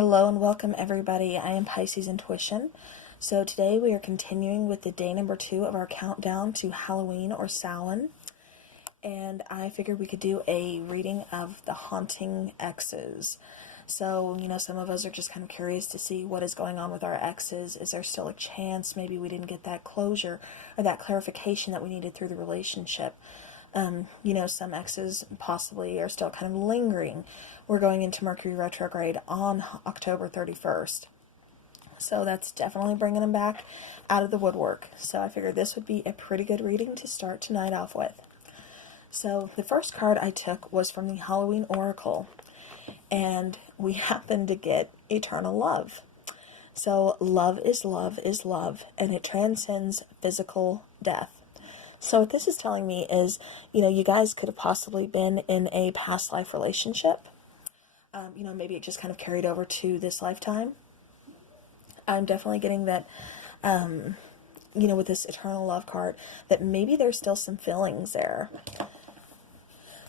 Hello and welcome everybody. I am Pisces Intuition. So today we are continuing with the day number 2 of our countdown to Halloween or Samhain. And I figured we could do a reading of the haunting exes. So, some of us are just kind of curious to see what is going on with our exes. Is there still a chance maybe we didn't get that closure or that clarification that we needed through the relationship? Some exes possibly are still kind of lingering. We're going into Mercury retrograde on October 31st. So that's definitely bringing them back out of the woodwork. So I figured this would be a pretty good reading to start tonight off with. So the first card I took was from the Halloween Oracle. And we happened to get Eternal Love. So love is love is love. And it transcends physical death. So what this is telling me is, you guys could have possibly been in a past life relationship. Maybe it just kind of carried over to this lifetime. I'm definitely getting that, with this Eternal Love card, that maybe there's still some feelings there.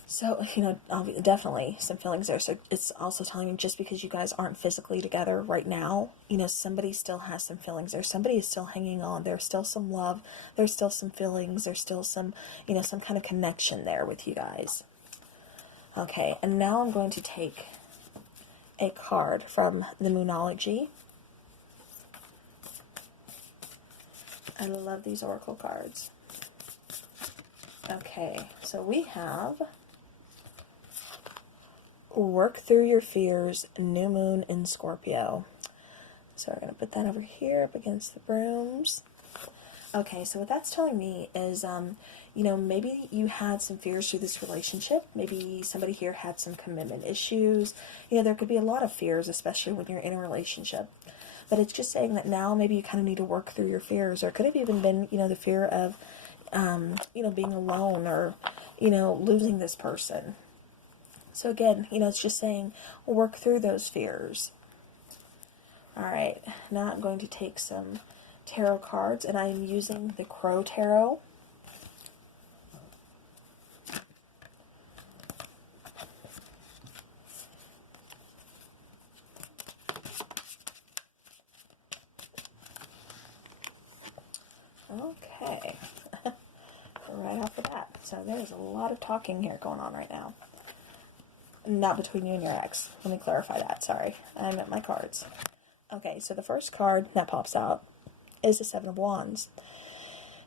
So, definitely some feelings there. So it's also telling me just because you guys aren't physically together right now, somebody still has some feelings there. Somebody is still hanging on. There's still some love. There's still some feelings. There's still some, some kind of connection there with you guys. Okay, and now I'm going to take a card from the Moonology. I love these oracle cards. Okay, so we have Work Through Your Fears, New Moon in Scorpio. So we're going to put that over here up against the brooms. Okay, so what that's telling me is, maybe you had some fears through this relationship. Maybe somebody here had some commitment issues. There could be a lot of fears, especially when you're in a relationship. But it's just saying that now maybe you kind of need to work through your fears. Or it could have even been, the fear of, being alone or, losing this person. So again, it's just saying work through those fears. All right, now I'm going to take some tarot cards, and I am using the Crow Tarot. Okay, right off the bat. So there's a lot of talking here going on right now. Not between you and your ex. Let me clarify that. Sorry, I meant my cards. Okay, so the first card that pops out is the Seven of Wands.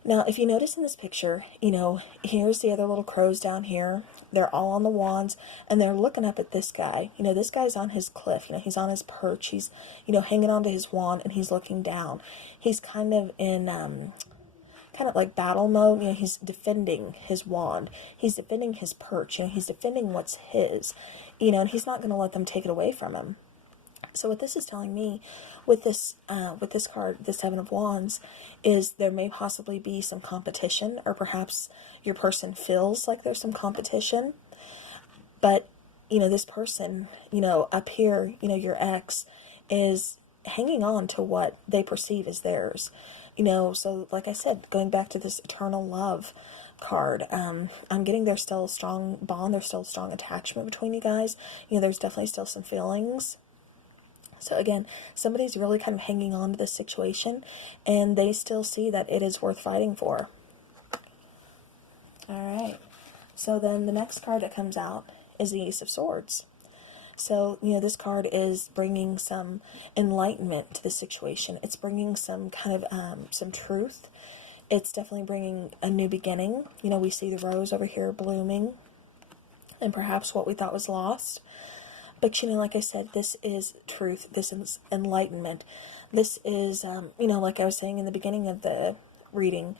Now, if you notice in this picture, here's the other little crows down here. They're all on the wands, and they're looking up at this guy. This guy's on his cliff. He's on his perch. He's, hanging onto his wand, and he's looking down. He's kind of in, kind of like battle mode. He's defending his wand. He's defending his perch. He's defending what's his. And he's not going to let them take it away from him. So what this is telling me with this card, the Seven of Wands, is there may possibly be some competition, or perhaps your person feels like there's some competition. But, this person, up here, your ex, is hanging on to what they perceive as theirs. So like I said, going back to this Eternal Love card, I'm getting there's still a strong bond, there's still a strong attachment between you guys. There's definitely still some feelings. So again, somebody's really kind of hanging on to this situation, and they still see that it is worth fighting for. Alright, so then the next card that comes out is the Ace of Swords. So, this card is bringing some enlightenment to the situation. It's bringing some kind of, some truth. It's definitely bringing a new beginning. We see the rose over here blooming, and perhaps what we thought was lost. But, like I said, this is truth. This is enlightenment. This is, like I was saying in the beginning of the reading,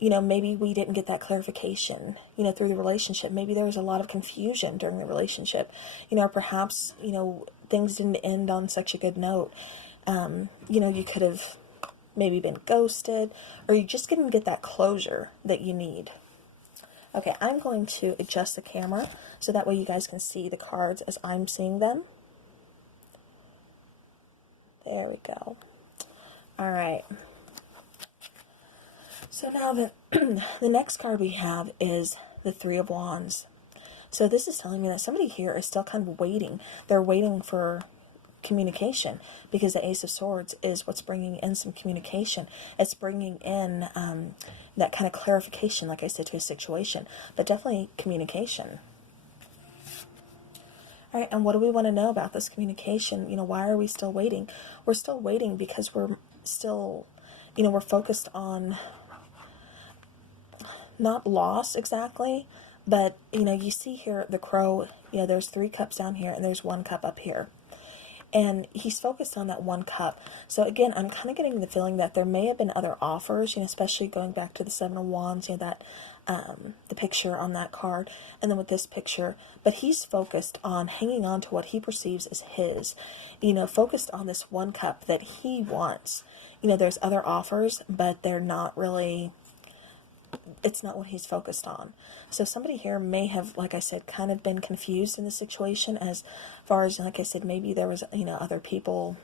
maybe we didn't get that clarification, through the relationship. Maybe there was a lot of confusion during the relationship, or perhaps, things didn't end on such a good note. You could have maybe been ghosted, or you just didn't get that closure that you need. Okay, I'm going to adjust the camera so that way you guys can see the cards as I'm seeing them. There we go. All right. So now the next card we have is the Three of Wands. So this is telling me that somebody here is still kind of waiting. They're waiting for communication, because the Ace of Swords is what's bringing in some communication. It's bringing in that kind of clarification, like I said, to a situation, but definitely communication. All right, and what do we want to know about this communication? Why are we still waiting? We're still waiting because we're still, we're focused on not loss exactly, but, you see here the Crow, there's 3 cups down here and there's 1 cup up here. And he's focused on that 1 cup. So again, I'm kind of getting the feeling that there may have been other offers, especially going back to the 7 of Wands, that the picture on that card, and then with this picture. But he's focused on hanging on to what he perceives as his, focused on this 1 cup that he wants. There's other offers, but they're not really, it's not what he's focused on. So somebody here may have, like I said, kind of been confused in the situation, as far as, like I said, maybe there was, other people,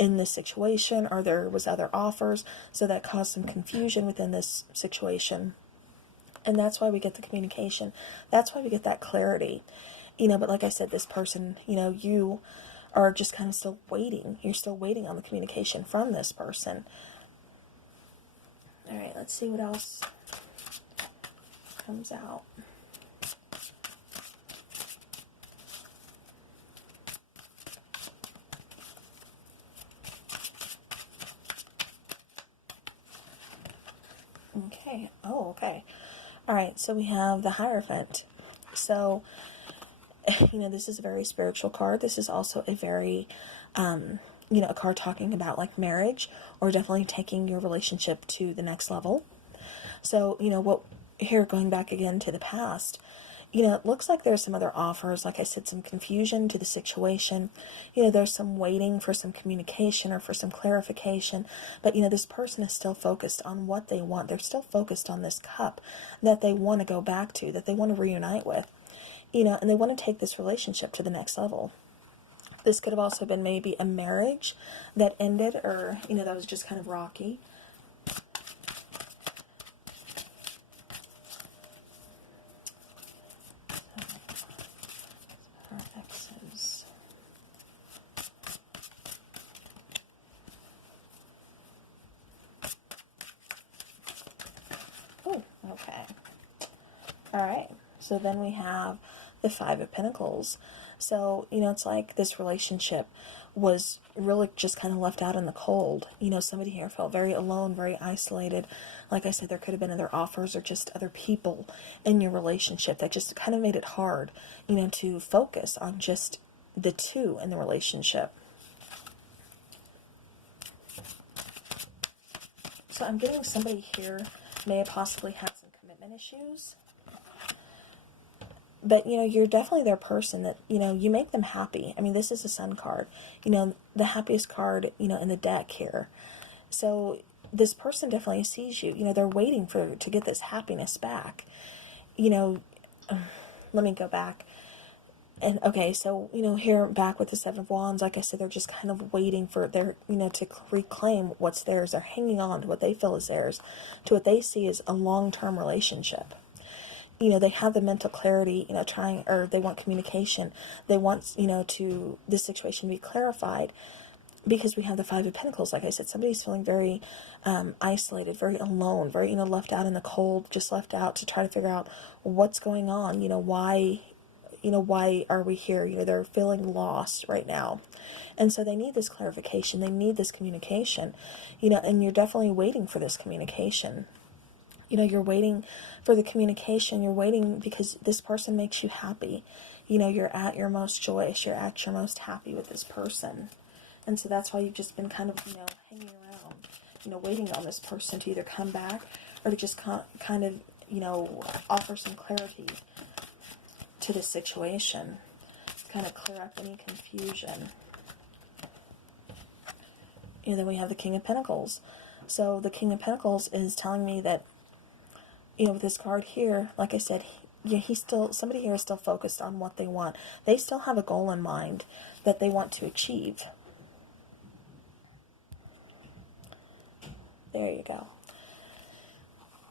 in this situation, or there was other offers, so that caused some confusion within this situation. And that's why we get the communication. That's why we get that clarity. But like I said, this person, you are just kind of still waiting. You're still waiting on the communication from this person. All right, let's see what else comes out. Okay. Oh, okay. All right, so we have the Hierophant. So, this is a very spiritual card. This is also a very, a card talking about like marriage, or definitely taking your relationship to the next level. So, what here, going back again to the past, it looks like there's some other offers, like I said, some confusion to the situation. There's some waiting for some communication or for some clarification. But, this person is still focused on what they want. They're still focused on this cup that they want to go back to, that they want to reunite with, and they want to take this relationship to the next level. This could have also been maybe a marriage that ended, or, that was just kind of rocky. Exes. Oh, okay. All right. So then we have the 5 of Pentacles. So, it's like this relationship was really just kind of left out in the cold. Somebody here felt very alone, very isolated. Like I said, there could have been other offers or just other people in your relationship that just kind of made it hard, to focus on just the 2 in the relationship. So I'm getting somebody here may have possibly had some commitment issues. But, you're definitely their person that, you make them happy. I mean, this is a Sun card, the happiest card, in the deck here. So this person definitely sees you. They're waiting to get this happiness back. Let me go back. And, okay, so, here back with the 7 of Wands, like I said, they're just kind of waiting for their, to reclaim what's theirs. They're hanging on to what they feel is theirs, to what they see as a long-term relationship. They have the mental clarity, they want communication. They want, to this situation to be clarified, because we have the 5 of Pentacles. Like I said, somebody's feeling very isolated, very alone, very, left out in the cold, just left out to try to figure out what's going on, why are we here? They're feeling lost right now. And so they need this clarification. They need this communication, and you're definitely waiting for this communication. You're waiting for the communication. You're waiting because this person makes you happy. You're at your most joyous. You're at your most happy with this person. And so that's why you've just been kind of, hanging around, waiting on this person to either come back or to just kind of, offer some clarity to this situation, to kind of clear up any confusion. And then we have the King of Pentacles. So the King of Pentacles is telling me that, with this card here, like I said, somebody here is still focused on what they want. They still have a goal in mind that they want to achieve. There you go.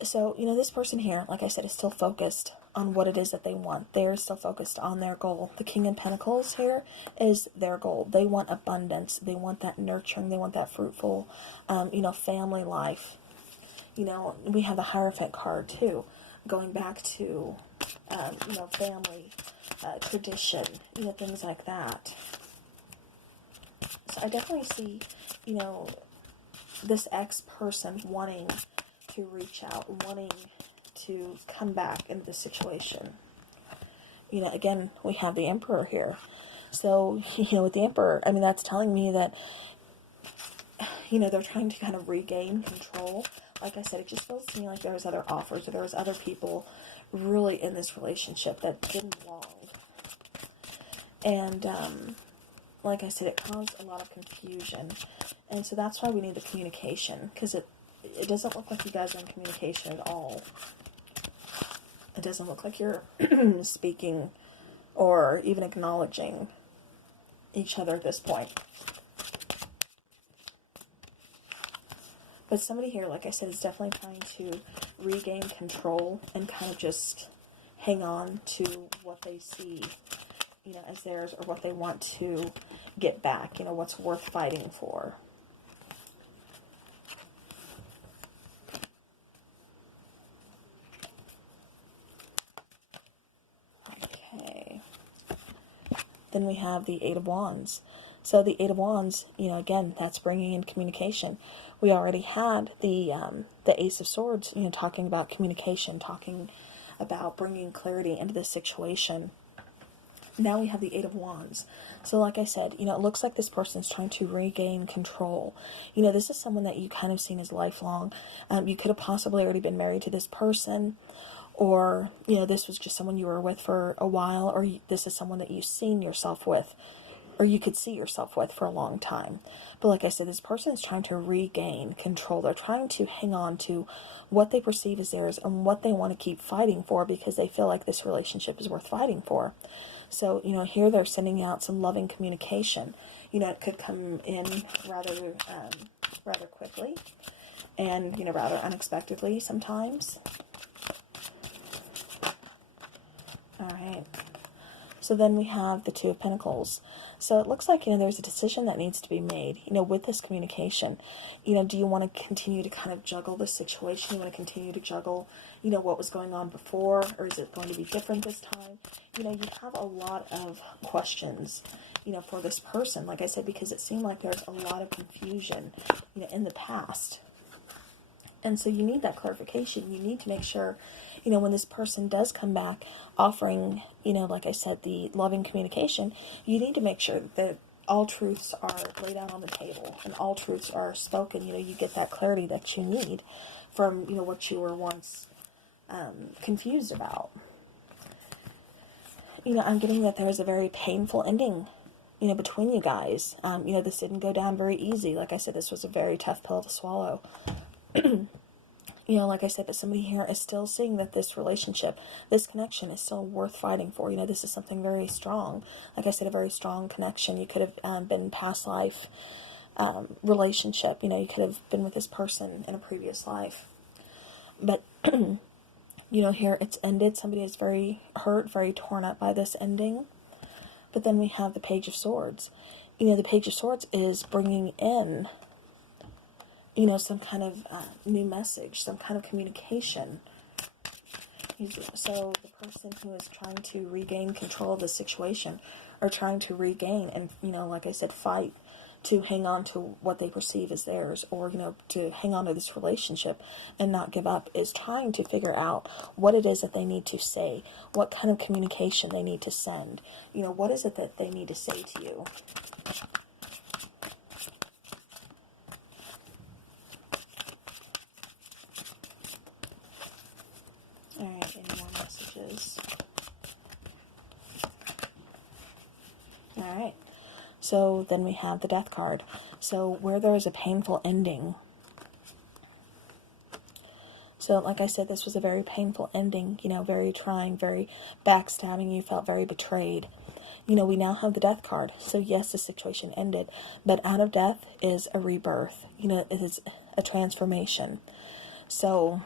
So, this person here, like I said, is still focused on what it is that they want. They're still focused on their goal. The King of Pentacles here is their goal. They want abundance. They want that nurturing. They want that fruitful, family life. We have the Hierophant card too, going back to, family, tradition, things like that. So I definitely see, this ex-person wanting to reach out, wanting to come back into the situation. Again, we have the Emperor here. So, with the Emperor, that's telling me that, they're trying to kind of regain control. Like I said, it just feels to me like there was other offers, or there was other people really in this relationship that didn't belong. And, like I said, it caused a lot of confusion. And so that's why we need the communication, because it doesn't look like you guys are in communication at all. It doesn't look like you're speaking or even acknowledging each other at this point. But somebody here, like I said, is definitely trying to regain control and kind of just hang on to what they see, as theirs, or what they want to get back, what's worth fighting for. Okay. Then we have the Eight of Wands. So the Eight of Wands, again, that's bringing in communication. We already had the Ace of Swords, talking about communication, talking about bringing clarity into this situation. Now we have the Eight of Wands. So like I said, it looks like this person's trying to regain control. This is someone that you kind of seen as lifelong. You could have possibly already been married to this person, or, this was just someone you were with for a while, or this is someone that you've seen yourself with, or you could see yourself with for a long time. But like I said, this person is trying to regain control. They're trying to hang on to what they perceive as theirs and what they want to keep fighting for, because they feel like this relationship is worth fighting for. So, here they're sending out some loving communication. It could come in rather quickly and, rather unexpectedly sometimes. All right. So then we have the Two of Pentacles. So it looks like, there's a decision that needs to be made, with this communication. Do you want to continue to kind of juggle this situation? You want to continue to juggle, what was going on before, or is it going to be different this time? You have a lot of questions, for this person, like I said, because it seemed like there's a lot of confusion, in the past. And so you need that clarification. You need to make sure, when this person does come back offering, like I said, the loving communication, you need to make sure that all truths are laid out on the table and all truths are spoken. You get that clarity that you need from, what you were once confused about. I'm getting that there was a very painful ending, between you guys. This didn't go down very easy. Like I said, this was a very tough pill to swallow. Like I said, but somebody here is still seeing that this relationship, this connection is still worth fighting for. This is something very strong. Like I said, a very strong connection. You could have been past life relationship. You could have been with this person in a previous life. But, here it's ended. Somebody is very hurt, very torn up by this ending. But then we have the Page of Swords. The Page of Swords is bringing in, some kind of new message, some kind of communication. So the person who is trying to regain control of the situation, or trying to regain and, like I said, fight to hang on to what they perceive as theirs, or, to hang on to this relationship and not give up, is trying to figure out what it is that they need to say, what kind of communication they need to send. What is it that they need to say to you? Alright, any more messages? Alright, so then we have the Death card. So where there is a painful ending. So like I said, this was a very painful ending, very trying, very backstabbing. You felt very betrayed. We now have the Death card. So yes, the situation ended, but out of death is a rebirth. It is a transformation. So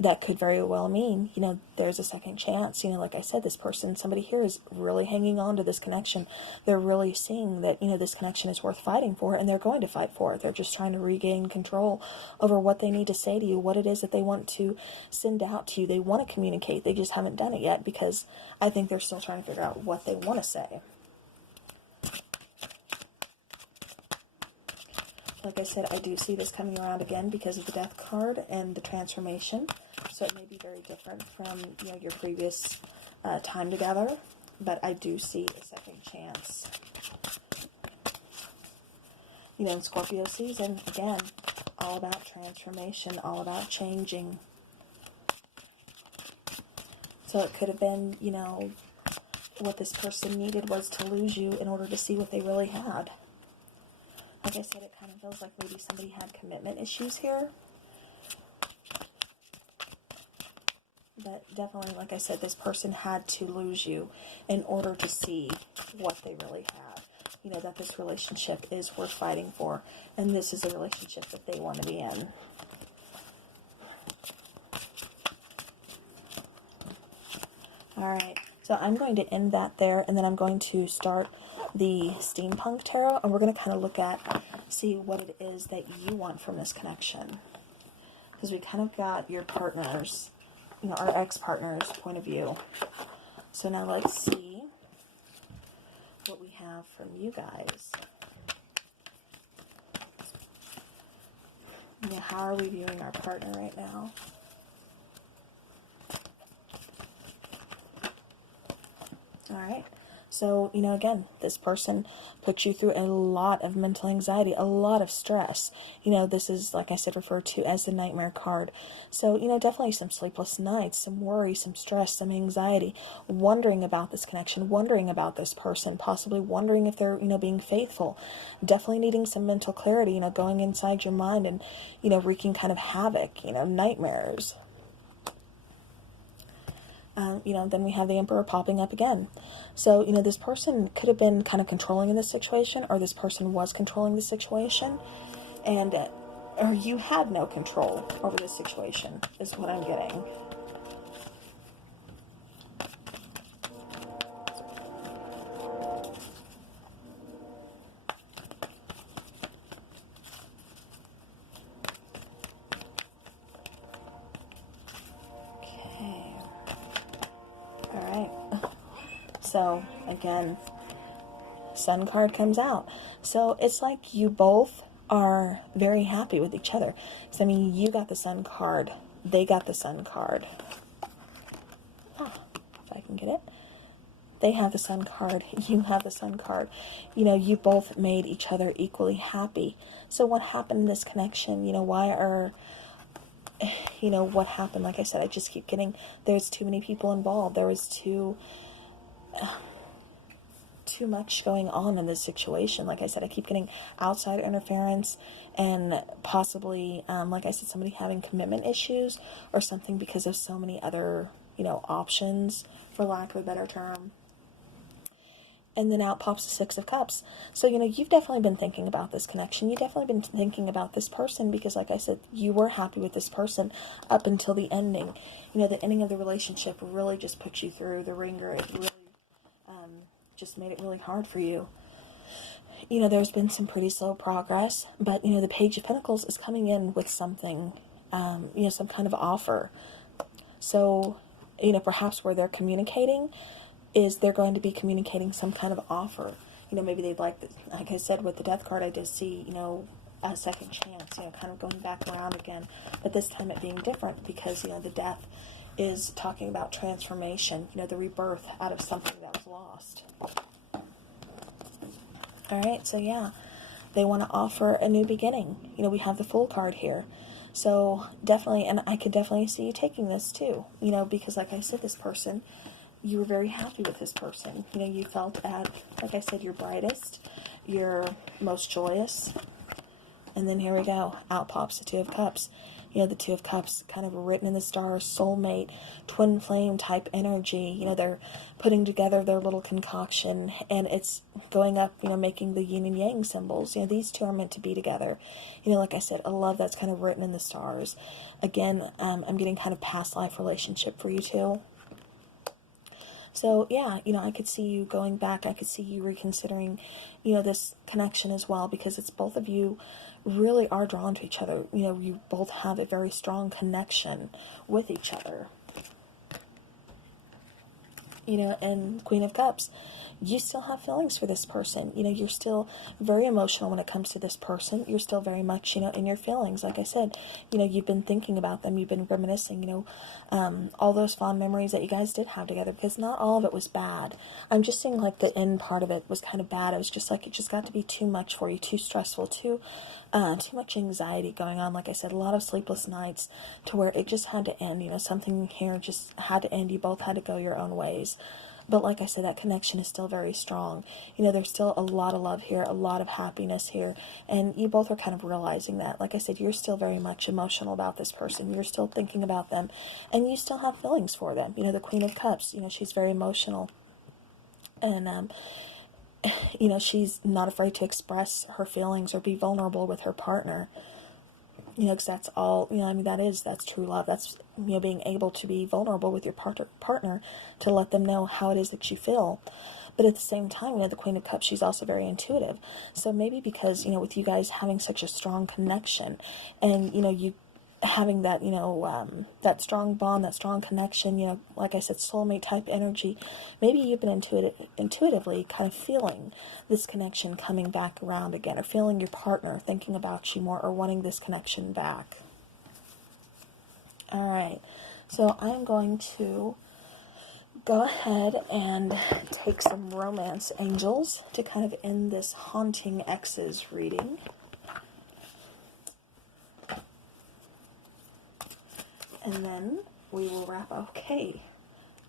that could very well mean, there's a second chance. Like I said, this person, somebody here is really hanging on to this connection. They're really seeing that, this connection is worth fighting for, and they're going to fight for it. They're just trying to regain control over what they need to say to you, what it is that they want to send out to you. They want to communicate. They just haven't done it yet, because I think they're still trying to figure out what they want to say. Like I said, I do see this coming around again because of the Death card and the transformation. So it may be very different from, your previous time together. But I do see a second chance. In Scorpio season, again, all about transformation, all about changing. So it could have been, what this person needed was to lose you in order to see what they really had. Like I said, it kind of feels like maybe somebody had commitment issues here. But definitely, like I said, this person had to lose you in order to see what they really had. That this relationship is worth fighting for. And this is a relationship that they want to be in. Alright, so I'm going to end that there, and then I'm going to start the Steampunk Tarot, and we're going to kind of look at, see what it is that you want from this connection. Because we kind of got your partner's, our ex-partner's point of view. So now let's see what we have from you guys. How are we viewing our partner right now? Alright, so, again, this person put you through a lot of mental anxiety, a lot of stress. This is, like I said, referred to as the Nightmare card. So, definitely some sleepless nights, some worry, some stress, some anxiety, wondering about this connection, wondering about this person, possibly wondering if they're, being faithful. Definitely needing some mental clarity, going inside your mind and, wreaking kind of havoc, nightmares. Then we have the Emperor popping up again. So, this person could have been kind of controlling in this situation, or this person was controlling the situation, and, or you had no control over this situation, is what I'm getting. So, again, Sun card comes out. So, it's like you both are very happy with each other. So, you got the Sun card. They got the Sun card. If I can get it. They have the Sun card. You have the Sun card. You both made each other equally happy. So, what happened in this connection? Why are... what happened? Like I said, I just keep getting... There's too many people involved. There was too much going on in this situation. Like I said, I keep getting outside interference and possibly, like I said, somebody having commitment issues or something because of so many other, options, for lack of a better term. And then out pops the Six of Cups. So, you've definitely been thinking about this connection. You've definitely been thinking about this person because, like I said, you were happy with this person up until the ending. The ending of the relationship really just put you through the ringer. It really just made it really hard for you. There's been some pretty slow progress, but, the Page of Pentacles is coming in with something, some kind of offer. So, perhaps where they're communicating is they're going to be communicating some kind of offer. Maybe they'd like I said, with the Death card, I just see, a second chance, kind of going back around again. But this time it being different because, the Death is talking about transformation, the rebirth out of something that was lost. Alright, so yeah, they want to offer a new beginning. We have the Fool card here. So definitely, and I could definitely see you taking this too, because like I said, this person, you were very happy with this person. You felt at, like I said, your brightest, your most joyous. And then here we go. Out pops the Two of Cups. You know, the Two of Cups kind of written in the stars, soulmate, twin flame type energy. You know, they're putting together their little concoction, and it's going up, you know, making the yin and yang symbols. You know, these two are meant to be together. You know, like I said, a love that's kind of written in the stars. Again, I'm getting kind of past life relationship for you two. So, yeah, you know, I could see you going back. I could see you reconsidering, you know, this connection as well, because it's both of you really are drawn to each other. You know, you both have a very strong connection with each other. You know, and Queen of Cups, you still have feelings for this person. You know, you're still very emotional when it comes to this person. You're still very much, you know, in your feelings. Like I said, you know, you've been thinking about them. You've been reminiscing, you know, all those fond memories that you guys did have together, because not all of it was bad. I'm just saying, like, the end part of it was kind of bad. It was just like, it just got to be too much for you, too stressful, too much anxiety going on. Like I said, a lot of sleepless nights to where it just had to end. You know, something here just had to end. You both had to go your own ways. But like I said, that connection is still very strong. You know, there's still a lot of love here, a lot of happiness here, and you both are kind of realizing that. Like I said, you're still very much emotional about this person. You're still thinking about them, and you still have feelings for them. You know, the Queen of Cups, you know, she's very emotional, and you know, she's not afraid to express her feelings or be vulnerable with her partner. You know, because that's all, you know, I mean, that's true love. That's, you know, being able to be vulnerable with your partner to let them know how it is that you feel. But at the same time, you know, the Queen of Cups, she's also very intuitive. So maybe because, you know, with you guys having such a strong connection, and, you know, you having that, you know, that strong bond, that strong connection, you know, like I said, soulmate type energy, maybe you've been intuitively kind of feeling this connection coming back around again, or feeling your partner thinking about you more, or wanting this connection back. All right, so I'm going to go ahead and take some romance angels to kind of end this haunting exes reading. And then we will wrap. Okay.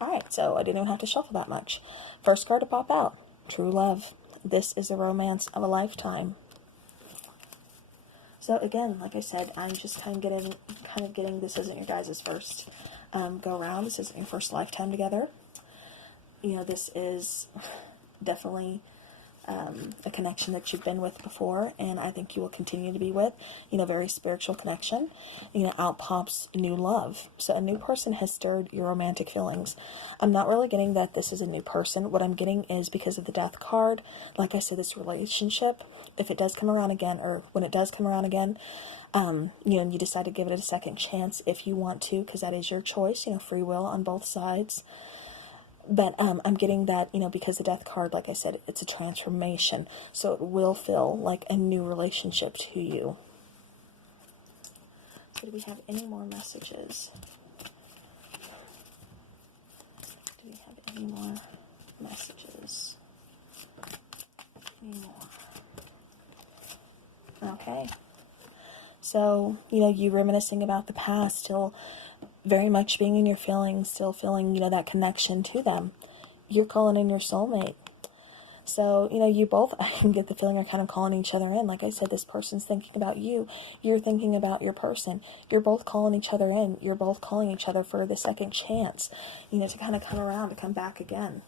Alright, so I didn't even have to shuffle that much. First card to pop out. True love. This is a romance of a lifetime. So again, like I said, I'm just kind of getting this isn't your guys' first go around. This isn't your first lifetime together. You know, this is definitely a connection that you've been with before, and I think you will continue to be with. You know, very spiritual connection. You know, out pops new love. So a new person has stirred your romantic feelings. I'm not really getting that this is a new person. What I'm getting is, because of the Death card, like I said, this relationship, if it does come around again, or when it does come around again, you know, and you decide to give it a second chance if you want to, because that is your choice, you know, free will on both sides. But I'm getting that, you know, because the Death card, like I said, it's a transformation. So it will feel like a new relationship to you. So do we have any more messages? Do we have any more messages? Any more? Okay. So, you know, you reminiscing about the past, still very much being in your feelings, still feeling, you know, that connection to them. You're calling in your soulmate. So, you know, you both, I can get the feeling, are kind of calling each other in. Like I said, this person's thinking about you. You're thinking about your person. You're both calling each other in. You're both calling each other for the second chance, you know, to kind of come around, to come back again.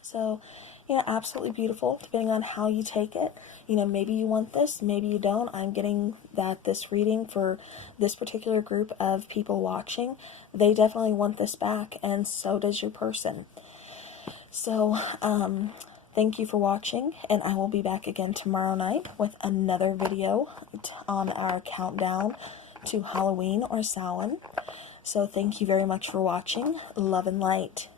So, you know, absolutely beautiful, depending on how you take it. You know, maybe you want this, maybe you don't. I'm getting that this reading for this particular group of people watching, they definitely want this back, and so does your person. So, thank you for watching, and I will be back again tomorrow night with another video on our countdown to Halloween or Samhain. So thank you very much for watching. Love and light.